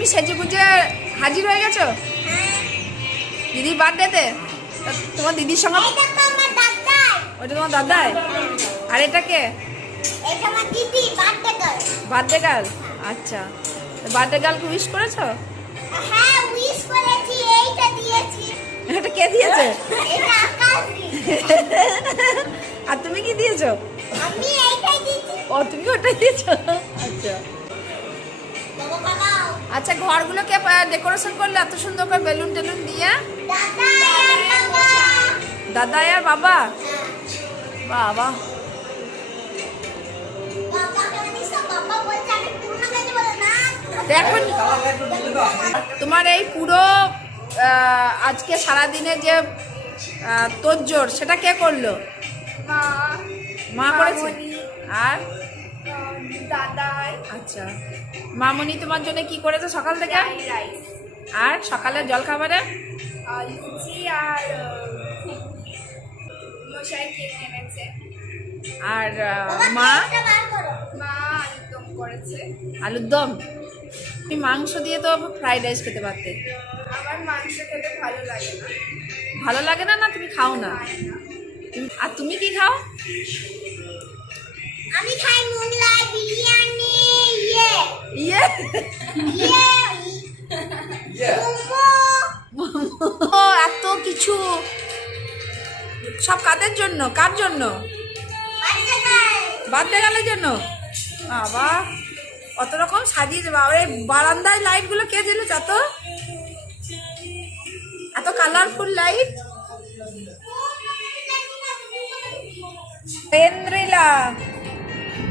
তুমি সেজে গুজে হাজির হয়ে গেছো? দিদির বার্থডেতে তোমার দিদির সঙ্গে ওইটা তোমার দাদাই? আর এটা কে? বার্থডে গার্ল আচ্ছা। বার্থডে গার্লকে উইশ করেছ? হ্যাঁ উইশ করেছি এইটা দিয়েছি। এটা কে দিয়েছে? এটা আকাশ আর তুমি কি দিয়েছ? আমি এইটাই দিয়েছি। ও তুমি ওটাই দিয়েছ? আচ্ছা। আচ্ছা ঘরগুলোকে ডেকোরেশন করলে এত সুন্দর করে বেলুন টেলুন দিয়ে? দাদা আর বাবা? বাবা। বাবা বাবাকে আমি সব বাবা বলছে আমি পূর্ণ কাছে বলে না দেখো তোমার এই পুরো আজকে সারাদিনে যে তোড়জোড় সেটা কে করল? মা। মা করেছে? আর? দাদাই। আচ্ছা। মামনি তোমার জন্য কি করেছে সকাল থেকে? রাইস। আর সকালের জলখাবারে? আর লুচি আর মশাই কেক এনেছে। আর মা? মা আলুদম করেছে। আলুর দম তুমি মাংস দিয়ে তো ফ্রাইড রাইস খেতে পারতে। আমার মাংস খেতে ভালো লাগে না। ভালো লাগে না? না তুমি খাও না। আর তুমি কি খাও? আমি খাই মোগলাই বিরিয়ানি ইয়ে। ইয়ে। ইয়ে। মোমো। ও এত কিছু। সব কাদের জন্য? কার জন্য? বার্থডে গালের জন্য? বাবা কত রকম সাজিয়েছে বাবা এই বারান্দায় লাইটগুলো কে দিল এত? এত কালারফুল লাইট ইন্দ্রিলা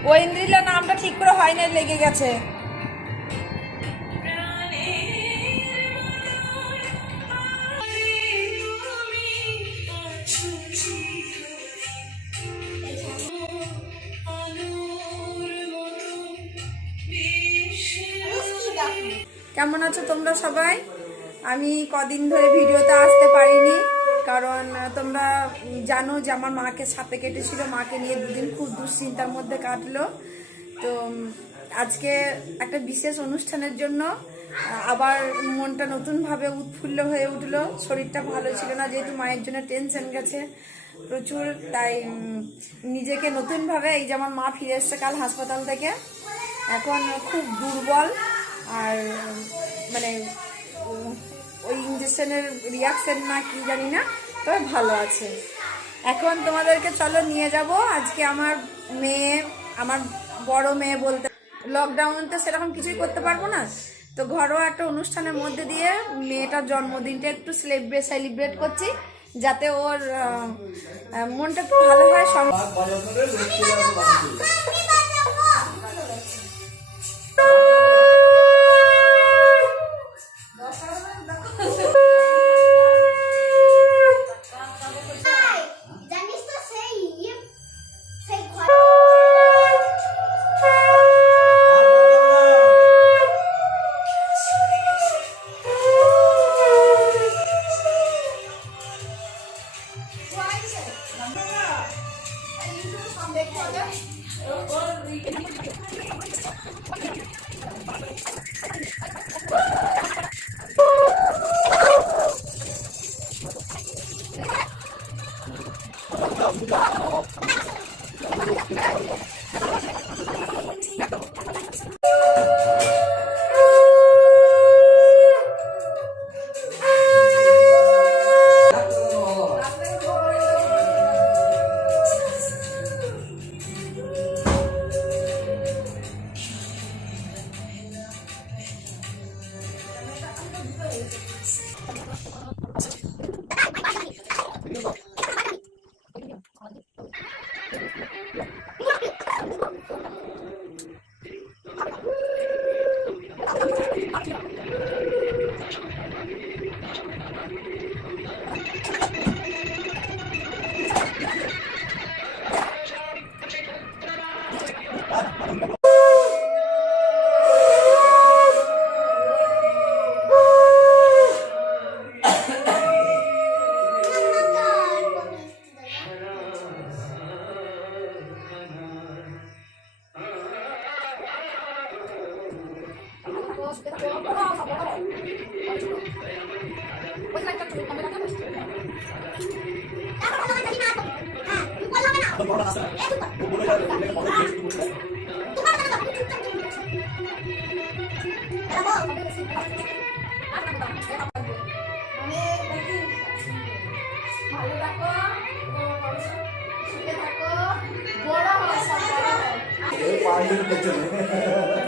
ও ইন্দ্রিলা নামটা ঠিক করে হয় না লেগে গেছে। কেমন আছো তোমরা সবাই? আমি কদিন ধরে ভিডিওতে আসতে পারিনি। কারণ তোমরা জানো যে আমার মাকে সাপে কেটেছিল, মাকে নিয়ে দুদিন খুব দুশ্চিন্তার মধ্যে কাটলো। তো আজকে একটা বিশেষ অনুষ্ঠানের জন্য আবার মনটা নতুনভাবে উৎফুল্ল হয়ে উঠল। শরীরটা ভালো ছিল না, যেহেতু মায়ের জন্য টেনশন গেছে প্রচুর, তাই নিজেকে নতুনভাবে এই যে আমার মা ফিরে এসছে কাল হাসপাতাল থেকে, এখন খুব দুর্বল আর মানে ওই ইঞ্জেকশনের রিয়াকশন না কি জানি না তবে ভালো আছে। এখন তোমাদেরকে চলো নিয়ে যাব। আজকে আমার মেয়ে আমার বড় মেয়ে বলতে লকডাউন তো সেরকম কিছুই করতে পারব না। তো ঘরোয়া একটা অনুষ্ঠানের মধ্যে দিয়ে মেয়েটার জন্মদিনটা একটু সেলিব্রেট সেলিব্রেট করছি যাতে ওর মনটা একটু ভালো হয় সঙ্গে ভালো থাকো সুখে থাকো বড় হও সব বড় হও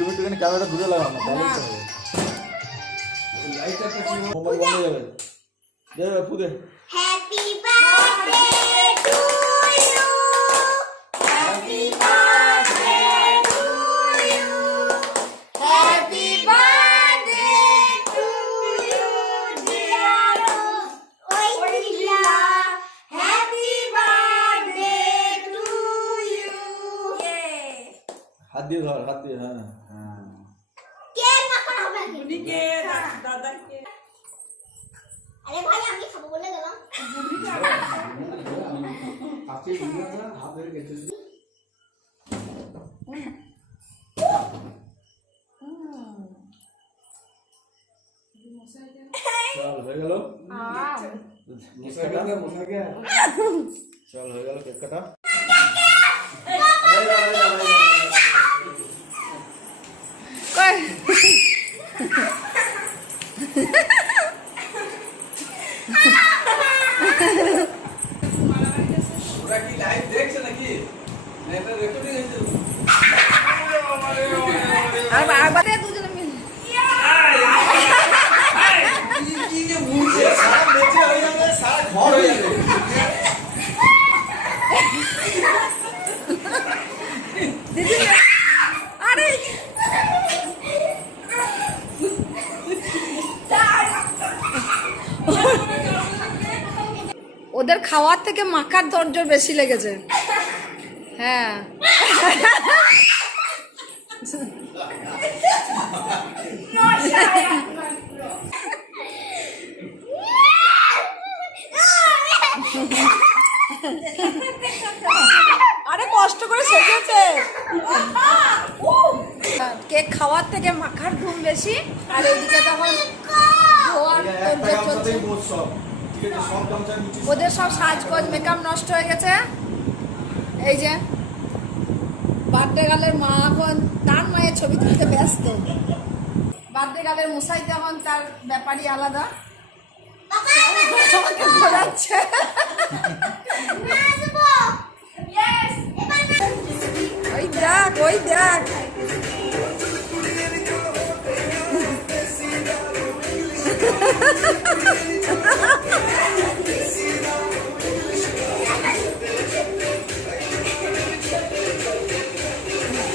তুমি একটুখানি ক্যামেরাটা দূরে লাগাও না। তো হবে লাইটটা মোবাইল বন্ধ হয়ে যাবে দে ফুদে Happy হাত দিয়ে ধর হাত দিয়ে হ্যাঁ হ্যাঁ কেক মাখানো হবে নাকি? আরে ভাই আমি খাব বলে গেলাম চল হয়ে গেল চল হয়ে গেল কেক কাটা কই ওরা কি লাইভ দেখছে নাকি না এটা রেকর্ডিং হয়েছে আর একবার দুজনে মিলে কি যে মুছে সারা মেচে হয়ে যাবে সারা ঘর হয়ে যাবে দিদি আরে ওদের খাওয়ার থেকে মাখার দরজর বেশি লেগেছে। হ্যাঁ। আরে কষ্ট করে সেজেছে কেক খাওয়ার থেকে মাখার ঘুম বেশি আর এইদিকে তখন ওদের সব সাজগোজ মেকআপ নষ্ট হয়ে গেছে। এই যে বার্থডে গালের মা এখন তার মায়ের ছবি তুলতে ব্যস্ত। বার্থডে গালের মশাই তখন তার ব্যাপারই আলাদা। ঘোরাচ্ছে ওই দেখ ওই দেখ।